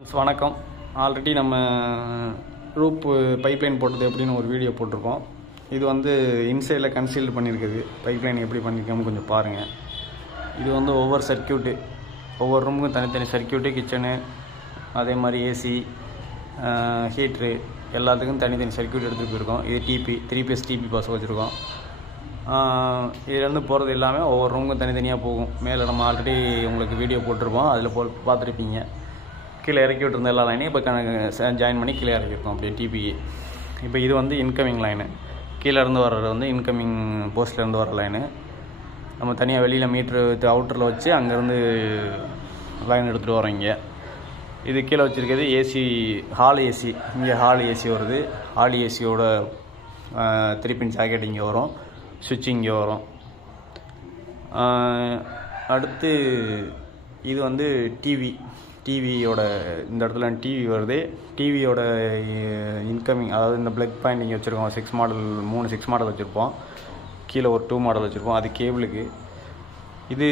Friends வணக்கம். Already நம்ம Roop pipeline போட்டது எப்படின்னு ஒரு வீடியோ போட்டிருக்கோம். இது வந்து இன்சைடில் கன்சீல்டு பண்ணியிருக்குது. பைப்லைன் எப்படி பண்ணியிருக்கோம்னு கொஞ்சம் பாருங்கள். இது வந்து ஒவ்வொரு சர்க்கியூட்டு, ஒவ்வொரு ரூமுக்கும் தனித்தனி சர்க்கியூட்டு, கிச்சனு, அதே மாதிரி ஏசி, ஹீட்ரு எல்லாத்துக்கும் தனித்தனி சர்க்கியூட் எடுத்துகிட்டு போயிருக்கோம். இது டிபி 3 பேஸ் டிபி பாஸ் வச்சுருக்கோம். இதுலேருந்து போகிறது எல்லாமே ஒவ்வொரு ரூமுக்கும் தனித்தனியாக போகும். மேலே நம்ம ஆல்ரெடி உங்களுக்கு வீடியோ போட்டிருப்போம், அதில் பார்த்துருப்பீங்க. கீழே இறக்கி விட்டுருந்த எல்லா லைனையும் இப்போ ஜாயின் பண்ணி கீழே இறக்கிருக்கோம் அப்படியே டிபிஇ. இப்போ இது வந்து இன்கமிங் லைனு, கீழேருந்து வர்றது வந்து இன்கமிங் போஸ்ட்லேருந்து வர லைனு. நம்ம தனியாக வெளியில் மீட்ரு அவுட்டரில் வச்சு அங்கேருந்து லைன் எடுத்துகிட்டு வரோம். இங்கே இது கீழே வச்சுருக்கிறது ஏசி, ஹால் ஏசி. இங்கே ஹால் ஏசி வருது. ஹால் ஏசியோட 3 பின் ஜாக்கெட் இங்கே வரும், சுவிட்ச் இங்கே வரும். அடுத்து இது வந்து டிவியோட இந்த இடத்துல டிவி வருது. டிவியோட இன்கமிங், அதாவது இந்த பிளக் பாயிண்ட் இங்கே வச்சுருக்கோம். 6 மாடல் 6 மாடல் வச்சுருப்போம். கீழே ஒரு 2 மாடல் வச்சுருப்போம், அது கேபிளுக்கு. இது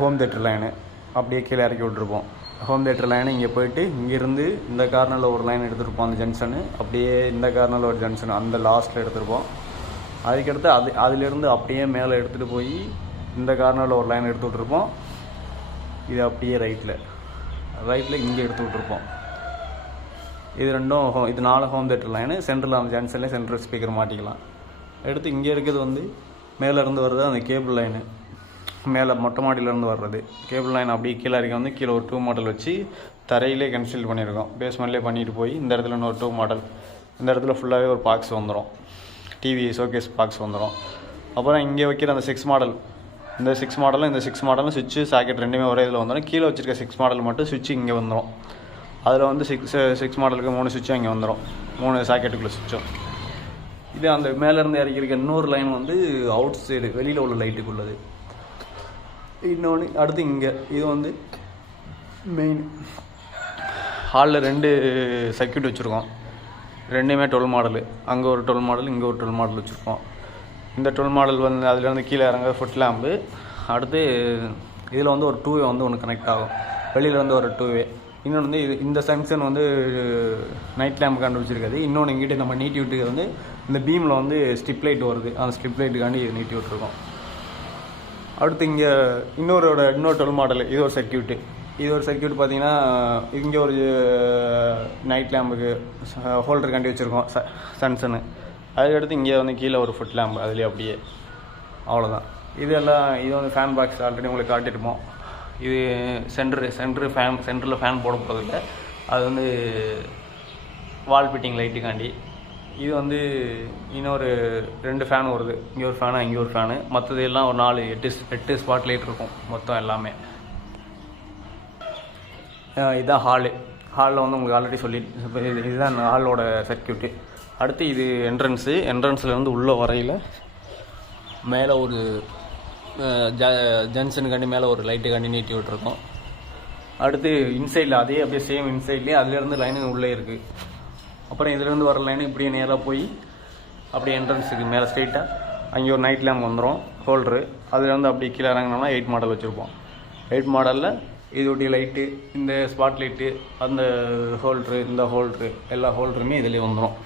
ஹோம் தேட்டர் லைனு, அப்படியே கீழே இறக்கி விட்ருப்போம். ஹோம் தேட்டர் லைனு இங்கே போயிட்டு இங்கேருந்து இந்த கார்னரில் ஒரு லைன் எடுத்துருப்போம், அந்த ஜங்ஷனு. அப்படியே இந்த கார்னரில் ஒரு ஜங்ஷன் அந்த லாஸ்ட்டில் எடுத்துருப்போம். அதுக்கடுத்து அதிலேருந்து அப்படியே மேலே எடுத்துகிட்டு போய் இந்த கார்னரில் ஒரு லைன் எடுத்து விட்ருப்போம். இது அப்படியே ரைட்டில் இங்கே எடுத்து விட்ருப்போம். இது ரெண்டும் இது 4 ஹோம் தேட்டர் லைனு. சென்டரில் அந்த ஜங்ஷன்லேயே சென்ட்ரல் ஸ்பீக்கர் மாட்டிக்கலாம். எடுத்து இங்கே இருக்கிறது வந்து மேலேருந்து வர்றது அந்த கேபிள் லைனு, மேலே மொட்டை மாடியிலேருந்து வர்றது கேபிள் லைன். அப்படியே கீழே இருக்க வந்து கீழே ஒரு 2 மாடல் வச்சு தரையிலே கன்சீல் பண்ணியிருக்கோம். பேஸ்மெண்ட்லேயே பண்ணிட்டு போய் இந்த இடத்துல இன்னொரு 2 மாடல், இந்த இடத்துல ஃபுல்லாகவே ஒரு பாக்ஸ் வந்துடும், டிவி ஷோகேஸ் பாக்ஸ் வந்துடும். அப்புறம் இங்கே வைக்கிற அந்த 6 மாடல், இந்த 6 மாடலும் இந்த 6 மாடலும் சுவிட்சு சாக்கெட் ரெண்டுமே ஒரே இதில் வந்துடும். கீழே வச்சுருக்க 6 மாடல் மட்டும் சுவிட்சு இங்கே வந்துடும். அதில் வந்து 6 மாடலுக்கு 3 சுவிட்சும் இங்கே வந்துடும், 3 சாக்கெட்டுக்குள்ளே சுவிட்சும். இது அந்த மேலேருந்து இறக்கியிருக்க இன்னொரு லைன் வந்து அவுட் சைடு வெளியில் உள்ள லைட்டுக்குள்ளது. இன்னொன்று அடுத்து இங்கே இது வந்து மெயின் ஹாலில் 2 சர்க்கியூட் வச்சுருக்கோம். ரெண்டுமே 12 மாடலு. அங்கே ஒரு 12 மாடல், இங்கே ஒரு 12 மாடல் வச்சுருக்கோம். இந்த 12 மாடல் வந்து அதுலேருந்து கீழே இறங்க ஃபுட் லேம்பு. அடுத்து இதில் வந்து ஒரு 2 வே வந்து ஒன்று கனெக்ட் ஆகும், வெளியில் வந்து ஒரு 2 வே. இன்னொன்று வந்து இந்த சங்ஷன் வந்து நைட் லேம்பு கண்டுபிடிச்சிருக்காது. இன்னொன்று இங்கிட்ட நம்ம நீட்டி விட்டுக்கிறது வந்து இந்த பீமில் வந்து ஸ்ட்ரிப் லைட் வருது, அந்த ஸ்ட்ரிப் லைட்டுக்காண்டி நீட்டி விட்டுருக்கோம். அடுத்து இங்கே இன்னொரு 12 மாடல். இது ஒரு சர்க்கியூட்டு. இது ஒரு சர்க்கியூட் பார்த்தீங்கன்னா இங்கே ஒரு நைட் லேம்புக்கு ஹோல்டர் கண்டி வச்சுருக்கோம், சன்சனு. அதுக்கடுத்து இங்கே வந்து கீழே ஒரு ஃபுட் லேம்பு, அதுலேயே அப்படியே. அவ்வளோதான். இது வந்து ஃபேன் பாக்ஸ் ஆல்ரெடி உங்களுக்கு காட்டியிருப்போம். இது சென்டரில் ஃபேன் போட போகிறதில்ல, அது வந்து வால் ஃபிட்டிங் லைட்டுக்காண்டி. இது வந்து இன்னொரு 2 ஃபேன் வருது, இங்கே ஒரு ஃபேனு, இங்கே ஒரு ஃபேனு. மற்றது எல்லாம் ஒரு 8 ஸ்பாட் லைட் இருக்கும் மொத்தம் எல்லாமே. இதுதான் ஹாலில் வந்து உங்களுக்கு ஆல்ரெடி இதுதான் ஹாலோட சர்க்கியூட்டு. அடுத்து இது என்ட்ரன்ஸ்லேருந்து உள்ளே வரையில் மேலே ஒரு ஜங்ஷனுக்காண்டி மேலே ஒரு லைட்டுக்காண்டி நீட்டி விட்டுருக்கோம். அடுத்து இன்சைடில் அதே அப்படியே சேம் இன்சைட்லேயே அதுலேருந்து லைனு உள்ளே இருக்குது. அப்புறம் இதுலேருந்து வர லைனு இப்படியே நேராக போய் அப்படியே என்ட்ரன்ஸுக்கு மேலே ஸ்ட்ரெயிட்டாக அங்கே ஒரு நைட் லேம்ப் வந்துடும், ஹோல்ட்ரு. அதுலேருந்து அப்படி கீழே இறங்கினோம்னா 8 மாடல் வச்சுருப்போம். 8 மாடலில் இதோடைய லைட்டு, இந்த ஸ்பாட் லைட்டு, அந்த ஹோல்ட்ரு, இந்த ஹோல்ட்ரு, எல்லா ஹோல்ட்ருமே இதிலே வந்துடும்.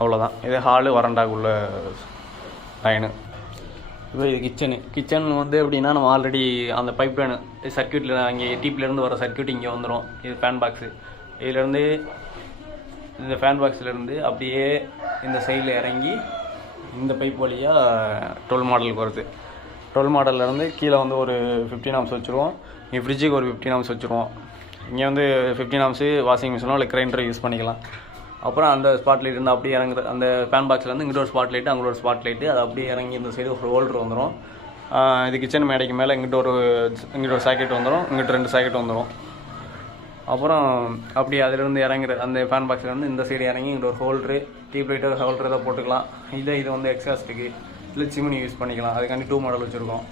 அவ்வளோதான். இது ஹாலு வராண்டாக்குள்ள லைனு. இப்போ இது கிச்சன் வந்து எப்படின்னா நம்ம ஆல்ரெடி அந்த பைப் லைனு சர்க்கியூட்டில் அங்கே டிபிலேருந்து வர சர்க்கியூட் இங்கே வந்துடும். இது ஃபேன் பாக்ஸு. இதிலேருந்து இந்த ஃபேன் பாக்ஸ்லேருந்து அப்படியே இந்த சைடில் இறங்கி இந்த பைப் வழியாக 12 மாடலுக்கு வருது. 12 மாடல்லேருந்து கீழே வந்து ஒரு 15 ஆம்ஸ் வச்சுருவோம். இங்கே ஃப்ரிட்ஜுக்கு ஒரு 15 ஆம்ஸ் வச்சுருவோம். இங்கே வந்து 15 ஆம்ஸு வாஷிங் மிஷினோ இல்லை கிரைண்டரை யூஸ் பண்ணிக்கலாம். அப்புறம் அந்த ஸ்பாட் லைட் இருந்து அப்படியே இறங்குற அந்த ஃபேன் பாக்ஸ்லேருந்து இங்கிட்ட ஒரு ஸ்பாட் லைட்டு, அங்கே ஒரு ஸ்பாட் லைட்டு, அது அப்படியே இறங்கி இந்த சைடு ஒரு ஹோல்டர் வந்துடும். இது கிச்சன் மேடைக்கு மேலே இங்கிட்ட ஒரு சாக்கெட் வந்துடும், இங்கிட்ட 2 சாக்கெட் வந்துடும். அப்புறம் அப்படியே அதிலிருந்து இறங்குற அந்த ஃபேன் பாக்ஸ்லேருந்து இந்த சைடு இறங்கி இங்கிட்ட ஒரு ஹோல்ட்ரு, டியூப் லைட்டு ஹோல்டர் தான் போட்டுக்கலாம். இது வந்து எக்ஸாஸ்ட்டுக்கு இல்லை சிமினி யூஸ் பண்ணிக்கலாம். அதுக்காண்டி 2 மாடல் வச்சுருக்கோம்.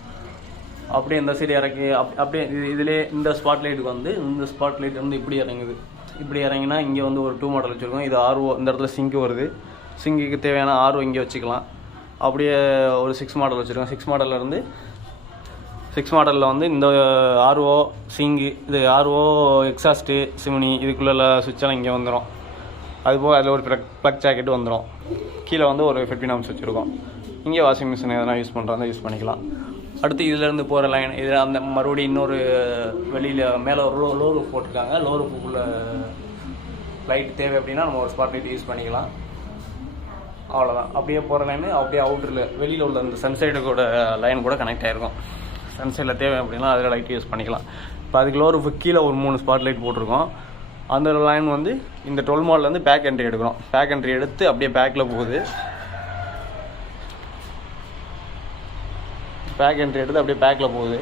அப்படியே இந்த சைடு இறக்கி அப்படியே இதிலே இந்த ஸ்பாட் லைட்டுக்கு வந்து இந்த ஸ்பாட் லைட் வந்து இப்படி இறங்குது. இப்படி இறங்கினா இங்கே வந்து ஒரு 2 மாடல் வச்சுருக்கோம். இது ஆர்ஓ, இந்த இடத்துல சிங்க்கு வருது. சிங்குக்கு தேவையான ஆர்ஓ இங்கே வச்சுக்கலாம். அப்படியே ஒரு 6 மாடல் வச்சுருக்கோம். 6 மாடல்லேருந்து 6 மாடலில் வந்து இந்த ஆர்ஓ சிங்கு, இது ஆர்ஓ எக்ஸாஸ்ட்டு சிமினி இதுக்குள்ள சுவிட்செல்லாம் இங்கே வந்துடும். அதுபோக அதில் ஒரு ப்ளக் ஜாக்கெட்டு வந்துடும். கீழே வந்து ஒரு 15 ஆம்ஸ் வச்சுருக்கோம். இங்கே வாஷிங் மிஷின் எதனா யூஸ் பண்ணுறதா யூஸ் பண்ணிக்கலாம். அடுத்து இதிலேருந்து போகிற லைன் இது அந்த மறுபடியும் இன்னொரு வெளியில் மேலே ஒரு லோ ரூஃப் போட்டிருக்காங்க. லோ ரூஃபுக்குள்ளே லைட் தேவை அப்படின்னா நம்ம ஒரு ஸ்பாட் லைட் யூஸ் பண்ணிக்கலாம். அவ்வளோதான். அப்படியே போகிற லைனு அப்படியே அவுட்டரில் வெளியில் உள்ள அந்த சன்சைடு கூட லைன் கூட கனெக்ட் ஆகிருக்கும். சன்சைடில் தேவை அப்படின்னா அதில் லைட் யூஸ் பண்ணிக்கலாம். இப்போ அதுக்கு லோ ரூஃபுக்கு கீழே ஒரு 3 ஸ்பாட் லைட் போட்டிருக்கோம். அந்த லைன் வந்து இந்த 12 மாடலேருந்து பேக் என்ட்ரி எடுக்கிறோம். பேக் என்ட்ரி எடுத்து அப்படியே பேக்கில் போகுது. பேக் என்ட்ரி எடுத்து அப்படியே பேக்கில் போகுது.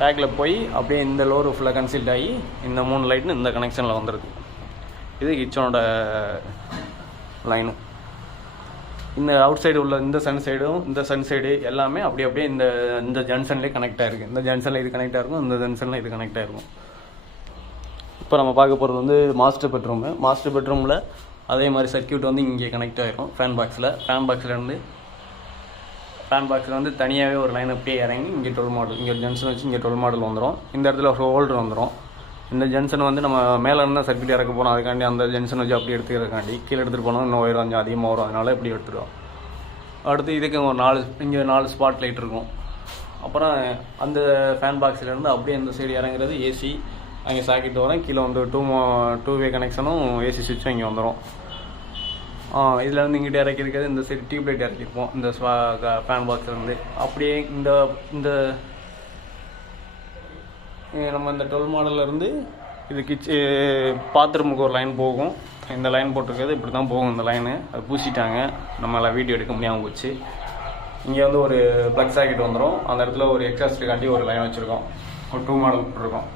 பேக்கில் போய் அப்படியே இந்த லோ ரூஃபில் கன்சீல்ட் ஆகி இந்த 3 லைட்னு இந்த கனெக்ஷனில் வந்துடுது. இது கிச்சனோட லைனும். இந்த அவுட் சைடு உள்ள இந்த சன் சைடும் இந்த சன் சைடு எல்லாமே அப்படியே இந்த ஜங்ஷன்லேயே கனெக்ட் ஆகிருக்கு. இந்த ஜங்ஷனில் இது கனெக்ட் ஆகிருக்கும், இந்த ஜங்ஷனில் இது கனெக்ட் ஆகிருக்கும். இப்போ நம்ம பார்க்க போகிறது வந்து மாஸ்டர் பெட்ரூமு. மாஸ்டர் பெட்ரூமில் அதே மாதிரி சர்க்கியூட் வந்து இங்கே கனெக்ட் ஆகிரும். ஃபேன் பாக்ஸில் வந்து தனியாகவே ஒரு லைன் அப்படியே இறங்கி இங்கே 12 மாடல், இங்கே ஜங்ஷன் வச்சு இங்கே 12 மாடல் வந்துடும். இந்த இடத்துல ஒரு ஹோல்டர் வந்துடும். இந்த ஜங்ஷன் வந்து நம்ம மேலே இருந்தால் சர்க்கியூட் இறக்க போகிறோம், அதுக்காண்டி அந்த ஜங்ஷன் வச்சு அப்படி எடுத்துக்கிறதுக்காண்டி கீழே எடுத்துகிட்டு போனோம் இன்னும் ஒயர் கொஞ்சம் அதிகமாக வரும், அதனால் இப்படி எடுத்துருவோம். அடுத்து இதுக்கு ஒரு 4 ஸ்பாட் லைட் இருக்கும். அப்புறம் அந்த ஃபேன் பாக்ஸ்லேருந்து அப்படியே இந்த சைடு இறங்குறது ஏசி, அங்கே சாக்கெட் வரும். கீழே வந்து டூ வே கனெக்ஷனும் ஏசி சுவிட்சும் இங்கே வந்துடும். இதில் வந்து இங்கிட்ட இறக்கிருக்கிறது இந்த சைடு டியூப் லைட் இறக்கிருப்போம் இந்த ஃபேன் பாக்ஸ்லேருந்து. அப்படியே இந்த நம்ம இந்த 12 மாடல்லேருந்து இது பாத்ரூமுக்கு ஒரு லைன் போகும். இந்த லைன் போட்டிருக்கிறது இப்படி தான் போகும். இந்த லைனு அது பூசிட்டாங்க, நம்மளால் வீடியோ எடுக்க முடியாமல் போச்சு. இங்கே வந்து ஒரு ப்ளக் சாக்கெட் வந்துடும். அந்த இடத்துல ஒரு எக்ஸாஸ்ட்டுக்காண்டி ஒரு லைன் வச்சுருக்கோம், ஒரு 2 மாடல் போட்டிருக்கோம்.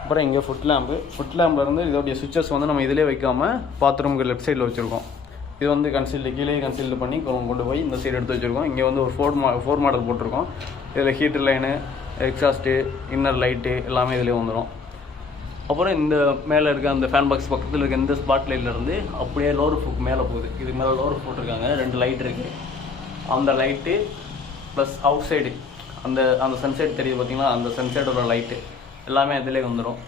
அப்புறம் இங்கே ஃபுட் லேம்ப்லேருந்து இதோடைய சுவிட்சஸ் வந்து நம்ம இதிலே வைக்காமல் பாத்ரூமுக்கு லெஃப்ட் சைடில் வச்சுருக்கோம். இது வந்து கீழே கன்சீல்டு பண்ணி கொண்டு போய் இந்த சைடு எடுத்து வச்சுருக்கோம். இங்கே வந்து ஒரு 4 மாடல் போட்டிருக்கோம். இதில் heater line, exhaust, inner light எல்லாமே இதிலே வந்துடும். அப்புறம் இந்த மேலே இருக்க அந்த ஃபேன் பாக்ஸ் பக்கத்தில் இருக்க இந்த ஸ்பாட் லைட்லேருந்து அப்படியே லோ ரூஃபுக்கு மேலே போகுது. இதுக்கு மேலே லோ ரூஃப் போட்டிருக்காங்க, 2 லைட் இருக்குது. அந்த லைட்டு ப்ளஸ் அவுட் சைடு அந்த சன்சைட் தெரியுது பார்த்தீங்களா, அந்த சன்சைடோட லைட்டு எல்லாமே அதிலே வந்துடும்.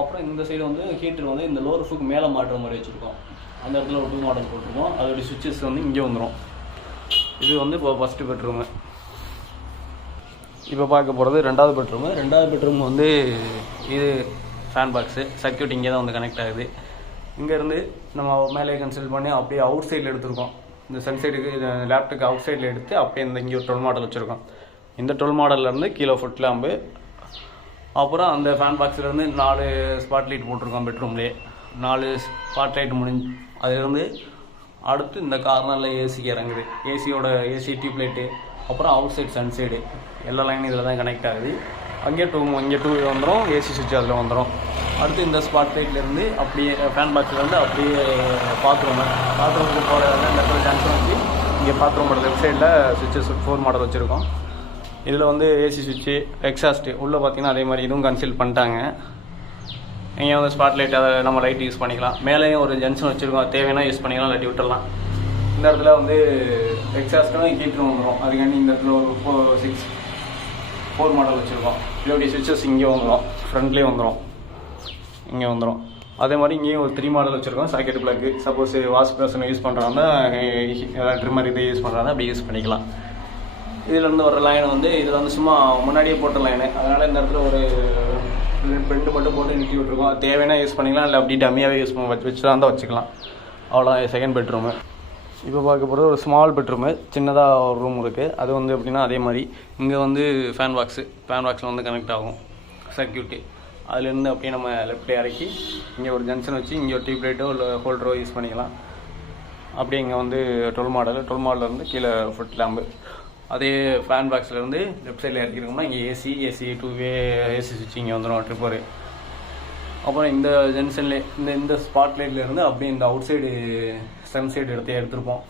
அப்புறம் இந்த சைடு வந்து ஹீட்டர் வந்து இந்த லோ ரூஃபுக்கு மேலே மாட்டுற மாதிரி வச்சுருக்கோம். அந்த இடத்துல ஒரு 2 மாடல் போட்டிருக்கோம். அதோடைய சுவிட்சஸ் வந்து இங்கே வந்துடும். இது வந்து இப்போ ஃபஸ்ட்டு பெட்ரூமு. இப்போ பார்க்க போகிறது 2வது பெட்ரூமு. 2வது பெட்ரூம் வந்து இது ஃபேன் பாக்ஸு, சர்க்கியூட் இங்கே தான் வந்து கனெக்ட் ஆகுது. இங்கேருந்து நம்ம மேலே கன்சல்ட் பண்ணி அப்படியே அவுட் சைடில் எடுத்துருக்கோம். இந்த சன்சைடுக்கு லேப்டாப்புக்கு அவுட் சைடில் எடுத்து அப்படியே இங்கே ஒரு 12 மாடல் வச்சுருக்கோம். இந்த 12 மாடல்லேருந்து கீழே ஃபுட் லேம்பு, அப்புறம் அந்த ஃபேன் பாக்ஸ்லேருந்து 4 ஸ்பாட் லைட் போட்டிருக்கோம். பெட்ரூம்லேயே 4 ஸ்பாட் லைட் முடிஞ்சு அதுலேருந்து அடுத்து இந்த கார்னரில் ஏசிக்கு இறங்குது. ஏசி டியூப் லைட்டு, அப்புறம் அவுட் சைடு சன்சைடு எல்லா லைனும் இதில் தான் கனெக்ட் ஆகுது. இங்கே 2 வந்துடும், ஏசி சுவிட்ச் அதில் வந்துடும். அடுத்து இந்த ஸ்பாட் லைட்லேருந்து அப்படியே ஃபேன் பாக்ஸ்லேருந்து அப்படியே பாத்ரூமுக்கு போகிற இந்த இடத்துல ஜங்ஷன் வச்சு இங்கே பாத்ரூமோட லெஃப்ட் சைடில் சுவிட்சஸ் 4 மாடல் வச்சுருக்கோம். இதில் வந்து ஏசி சுவிட்சு, எக்ஸாஸ்ட்டு உள்ளே பார்த்தீங்கன்னா அதே மாதிரி இதுவும் கன்சீல் பண்ணிட்டாங்க. இங்கே வந்து ஸ்பாட் லைட் அதை நம்ம லைட் யூஸ் பண்ணிக்கலாம். மேலேயும் ஒரு ஜங்ஷன் வச்சுருக்கோம், தேவைன்னா யூஸ் பண்ணிக்கலாம், இல்லாட்டி விட்டுடலாம். இந்த இடத்துல வந்து எக்ஸாஸ்ட்டும் ஹீட்டரும் வந்துடும். அதுக்காண்டி இந்த இடத்துல ஒரு 4 மாடல் வச்சுருக்கோம். இதோடைய சுவிட்சஸ் இங்கே வந்துடும், ஃப்ரண்ட்லேயே வந்துடும், இங்கே வந்துடும். அதே மாதிரி இங்கேயும் ஒரு 3 மாடல் வச்சுருக்கோம். Socket plug, suppose wash basin use பண்ணுறாங்க, ட்ரிம்மர் இதை யூஸ் பண்ணுறாங்க, அப்படி யூஸ் பண்ணிக்கலாம். இதிலேருந்து வர லைன் வந்து இதில் வந்து சும்மா முன்னாடியே போட்ட லைனு, அதனால் இந்த இடத்துல ஒரு 2 மட்டும் போட்டு நிறுத்தி விட்ருக்கோம். தேவைன்னா யூஸ் பண்ணிக்கலாம், இல்லை அப்படி டம்மியாகவே யூஸ் பண்ணி வச்சுதான் இருந்தால் வச்சுக்கலாம். அவ்வளோதான் செகண்ட் பெட்ரூமு. இப்போ பார்க்க போகிறது ஒரு ஸ்மால் பெட்ரூமு, சின்னதாக ஒரு ரூம் இருக்குது. அது வந்து எப்படின்னா அதே மாதிரி இங்கே வந்து ஃபேன் பாக்ஸில் வந்து கனெக்ட் ஆகும் சர்க்கியூட்டு. அதுலேருந்து அப்படியே நம்ம லெஃப்ட்டில் இறக்கி இங்கே ஒரு ஜங்ஷன் வச்சு இங்கே ஒரு டியூப் லைட்டோ இல்லை ஹோல்டரோ யூஸ் பண்ணிக்கலாம். அப்படியே இங்கே வந்து 12 மாடலேருந்து கீழே ஃபுட் லேம்பு. அதே ஃபேன் பாக்ஸ்லேருந்து லெஃப்ட் சைடில் இறக்கிருக்கோம்னா இங்கே ஏசி 2 வே ஏசி சுவிட்ச் இங்கே வந்துடும், ட்ரிப்பரு. அப்புறம் இந்த ஜங்ஷன்லேயே இந்த ஸ்பாட் லைட்லேருந்து அப்படியே இந்த அவுட் சைடு சன் சைடு எடுத்திருப்போம்.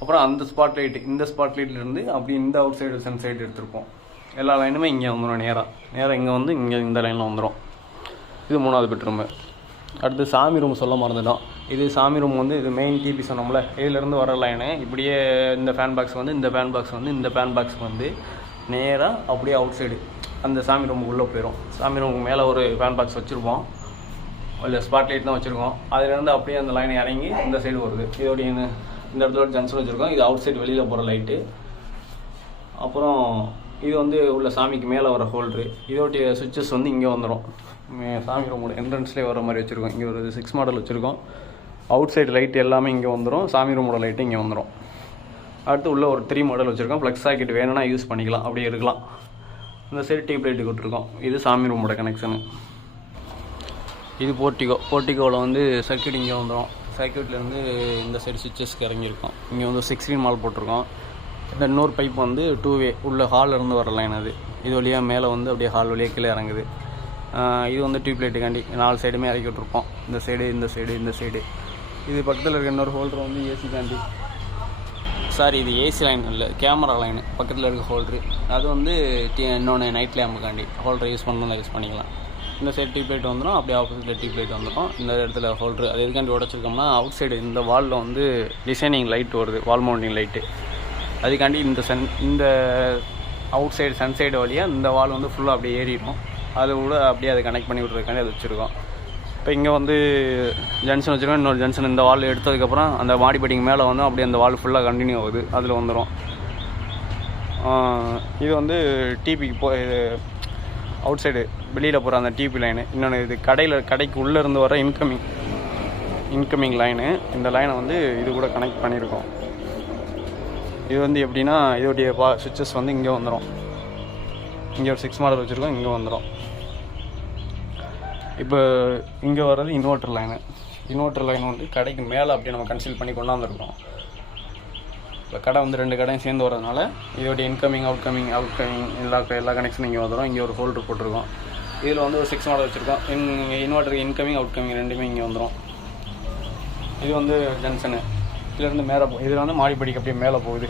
அப்புறம் அந்த ஸ்பாட் லைட்லேருந்து அப்படியே இந்த அவுட் சைடு சன் சைடு எடுத்திருப்போம். எல்லா லைனுமே இங்கே வந்துடும். நேராக இங்கே வந்து இங்கே இந்த லைனில் வந்துடும். இது 3வது பெட்ரூமு. அடுத்து சாமி ரூம் சொல்ல மறந்துட்டோம். இது சாமி ரூம் வந்து இது மெயின் டிபி சொன்னோம்ல, இதிலேருந்து வர லைனு இப்படியே இந்த ஃபேன் பாக்ஸ் வந்து இந்த ஃபேன் பாக்ஸ் வந்து இந்த ஃபேன் பாக்ஸ் வந்து நேராக அப்படியே அவுட் சைடு அந்த சாமி ரூமுக்கு உள்ளே போயிடும். சாமி ரூமுக்கு மேலே ஒரு ஃபேன் பாக்ஸ் வச்சுருப்போம், இல்லை ஸ்பாட் லைட் தான் வச்சுருக்கோம். அதுலேருந்து அப்படியே அந்த லைன் இறங்கி இந்த சைடு வருது. இதோடைய இந்த இடத்துல ஒரு ஜங்ஷன் வச்சுருக்கோம். இது அவுட் சைடு வெளியில் போகிற லைட்டு. அப்புறம் இது வந்து உள்ள சாமிக்கு மேலே வர ஹோல்ட்ரு. இதோடைய சுவிட்சஸ் வந்து இங்கே வந்துடும். சாமி ரூமோட என்ட்ரன்ஸ்லேயே வர மாதிரி வச்சுருக்கோம். இங்கே ஒரு 6 மாடல் வச்சுருக்கோம். அவுட் சைடு லைட் எல்லாமே இங்கே வந்துடும். சாமி ரூமோட லைட்டு இங்கே வந்துடும். அடுத்து உள்ள ஒரு 3 மாடல் வச்சுருக்கோம். ப்ளக்ஸ் சாக்கெட் வேணும்னா யூஸ் பண்ணிக்கலாம், அப்படியே இருக்கலாம். இந்த சைடு டியூப் லைட்டு கொடுத்துருக்கோம். இது சாமி ரூமோட கனெக்ஷனு. இது போர்ட்டிகோவில் வந்து சர்க்கியூட் இங்கே வந்துடும். சர்க்கியூட்லேருந்து இந்த சைடு சுவிட்சஸ்க்கு இறங்கியிருக்கோம். இங்கே வந்து 16 மால் போட்டிருக்கோம். இந்த இன்னொரு பைப் வந்து 2 வே உள்ள ஹாலிலேருந்து வர லைன். அது இது வழியாக மேலே வந்து அப்படியே ஹால் வழியாக கீழே இறங்குது. இது வந்து டியூப் லைட்டுக்காண்டி 4 சைடுமே இறக்கி விட்ருப்போம். இந்த சைடு இந்த சைடு இந்த சைடு. இது பக்கத்தில் இருக்க இன்னொரு ஹோல்டர் வந்து ஏசிக்காண்டி. சாரி, இது ஏசி லைன் இல்லை, கேமரா லைனு பக்கத்தில் இருக்க ஹோல்ட்ரு. அது வந்து இன்னொன்று நைட் லேம்புக்காண்டி ஹோல்டர் யூஸ் பண்ணணும், யூஸ் பண்ணிக்கலாம். இந்த சைடு டியூப் லைட் வந்துடும், அப்படியே ஆப்போசிட்டில் டியூப் லைட் வந்துடும். இந்த இடத்துல ஹோல்ட்ரு அது எதுக்காண்டி உடச்சிருக்கோம்னா, அவுட் சைடு இந்த வாலில் வந்து டிசைனிங் லைட் வருது, வால் மவுண்டிங் லைட்டு. அதுக்காண்டி இந்த அவுட் சைடு சன் சைடு வழியாக இந்த வால் வந்து ஃபுல்லாக அப்படியே ஏறிடும். அது கூட அப்படியே அதை கனெக்ட் பண்ணி விட்றதுக்காண்டி அது வச்சுருக்கோம். இப்போ இங்கே வந்து ஜங்ஷன் வச்சுருக்கோம். இன்னொரு ஜங்ஷன் இந்த வால் எடுத்ததுக்கப்புறம் அந்த மாடிப்படிக்கு மேலே வந்து அப்படியே அந்த வால் ஃபுல்லாக கண்டினியூ ஆகுது, அதில் வந்துடும். இது வந்து டிபிக்கு இது அவுட் சைடு வெளியில் போகிற அந்த டிபி லைனு. இன்னொன்று இது கடைக்கு உள்ளேருந்து வர இன்கமிங் லைனு. இந்த லைனை வந்து இது கூட கனெக்ட் பண்ணியிருக்கோம். இது வந்து எப்படின்னா, இதோடைய சுவிட்சஸ் வந்து இங்கே வந்துடும். இங்கே ஒரு 6 மாடல் வச்சுருக்கோம், இங்கே வந்துடும். இப்போ இங்கே வர்றது இன்வெர்ட்டர் லைன் வந்து கடைக்கு மேலே அப்படியே நம்ம கன்சீல் பண்ணி கொண்டாந்துருக்கோம். இப்போ கடை வந்து 2 கடையும் சேர்ந்து வரதுனால இதோடைய இன்கமிங் அவுட்கமிங் எல்லா கனெக்ஷனும் இங்கே வந்துடும். இங்கே ஒரு ஹோல்டர் போட்டிருக்கோம். இதில் வந்து ஒரு 6 மாடல் வச்சுருக்கோம். இன்வெர்ட்டருக்கு இன்கமிங் அவுட்கமிங் ரெண்டுமே இங்கே வந்துடும். இது வந்து ஜங்ஷனு. இதுலேருந்து மேலே இதில் வந்து மாடிப்படிக்கு அப்படியே மேலே போகுது.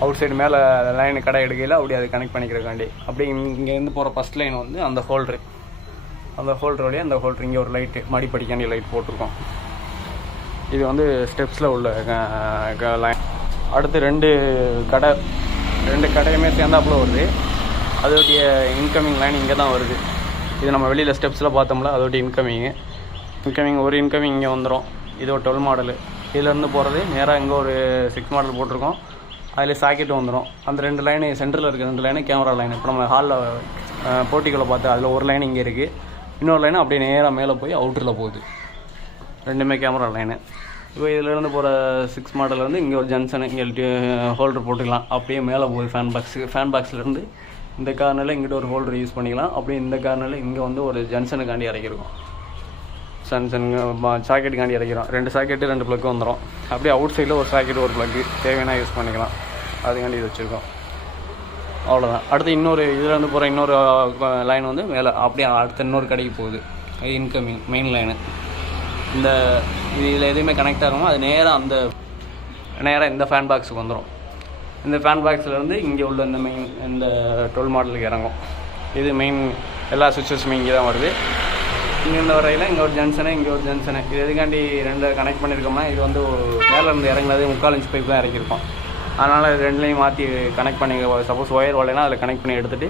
அவுட் சைடு மேலே லைனு கடை எடுக்கையில் அப்படியே அதை கனெக்ட் பண்ணிக்கிறக்காண்டி அப்படியே இங்கேருந்து போகிற ஃபஸ்ட் லைன் வந்து அந்த ஹோல்ட்ரு வழியாக அந்த ஹோல்ட்ரு இங்கே ஒரு லைட்டு மாடிப்படிக்காண்டி லைட் போட்டிருக்கோம். இது வந்து ஸ்டெப்ஸில் உள்ள லைன். அடுத்து 2 கடையுமே சேர்ந்தாப்புல வருது. அதோடைய இன்கமிங் லைன் இங்கே தான் வருது. இது நம்ம வெளியில் ஸ்டெப்ஸில் பார்த்தோம்ல, அதோடைய இன்கமிங் ஒரு இன்கமிங் இங்கே வந்துடும். இது ஒரு 12 மாடலு. இதிலேருந்து போகிறது நேராக இங்கே ஒரு 6 மாடல் போட்டிருக்கோம். அதில் சாக்கெட்டு வந்துடும். அந்த 2 லைனு சென்டரில் இருக்க 2 லைனு கேமரா லைன். இப்போ நம்ம ஹாலில் போர்ட்டிக்குள்ளே பார்த்து அதில் ஒரு லைன் இங்கே இருக்குது, இன்னொரு லைனு அப்படியே நேராக மேலே போய் அவுட்டரில் போகுது. ரெண்டுமே கேமரா லைனு. இப்போ இதிலேருந்து போகிற 6 மாடல் வந்து இங்கே ஒரு ஜங்ஷனு, இங்கே ஹோல்டர் போட்டுக்கலாம். அப்படியே மேலே போகுது ஃபேன் பாக்ஸ்லேருந்து இந்த கார்னரில் இங்கிட்ட ஒரு ஹோல்டர் யூஸ் பண்ணிக்கலாம். அப்படியே இந்த கார்னரில் இங்கே வந்து ஒரு ஜங்ஷனுக்காண்டி இறக்கிருக்கோம். சாக்கெட்டுக்காண்டி இறக்கிறோம். 2 சாக்கெட்டு 2 ப்ளக்கு வந்துடும். அப்படியே அவுட் சைடில் ஒரு சாக்கெட்டு ஒரு ப்ளக்கு தேவையான யூஸ் பண்ணிக்கலாம். அதுக்காண்டி இது வச்சுருக்கோம். அவ்வளோதான். அடுத்து இன்னொரு இதிலேருந்து போகிற இன்னொரு லைன் வந்து மேலே அப்படியே அடுத்த இன்னொரு கடைக்கு போகுது. அது இன்கமிங் மெயின் லைனு. இதில் எதுவுமே கனெக்ட் ஆகாமல் அது நேராக இந்த ஃபேன் பாக்ஸுக்கு வந்துடும். இந்த ஃபேன் பாக்ஸ்லேருந்து இங்கே உள்ள இந்த 12 மாடலுக்கு இறங்கும். இது மெயின் எல்லா சுவிட்சஸுமே இங்கே தான் வருது. இங்கே இந்த வரையில் இங்கே ஒரு ஜங்ஷனு இது எதுக்காண்டி 2 கனெக்ட் பண்ணியிருக்கோம்னா, இது வந்து மேலே இருந்து இறங்கினது 3/4 இன்ச் பைப் தான் இறக்கியிருக்கோம். அதனால் 2லையும் மாற்றி கனெக்ட் பண்ணி, சப்போஸ் ஒயர் வரலைன்னா அதில் கனெக்ட் பண்ணி எடுத்துகிட்டு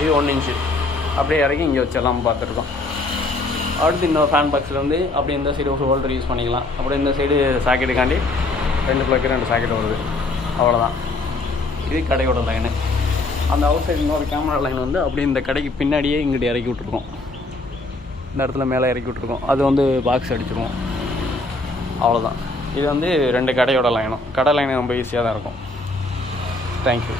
இது 1 இன்ச்சு அப்படியே இறக்கி இங்கே வச்செல்லாம் பார்த்துருக்கோம். அடுத்து இன்னொரு ஃபேன் பாக்ஸில் வந்து அப்படியே இந்த சைடு ஒரு ஹோல்டர் யூஸ் பண்ணிக்கலாம். அப்படியே இந்த சைடு சாக்கெட்டுக்காண்டி 2 ப்ளக்கு 2 சாக்கெட் வருது. அவ்வளோதான். இது கடையோட லைனு. அந்த அவுட் சைடு இன்னொரு கேமரா லைன் வந்து அப்படியே இந்த கடைக்கு பின்னாடியே இங்கிட்ட இறக்கி விட்ருக்கோம். இந்த இடத்துல மேலே இறக்கி விட்ருக்கோம். அது வந்து பாக்ஸ் அடிச்சிருவோம். அவ்வளோதான். இது வந்து 2 கடையோட லைனும். கடை லைன் ரொம்ப ஈஸியாக தான் இருக்கும். தேங்க்யூ.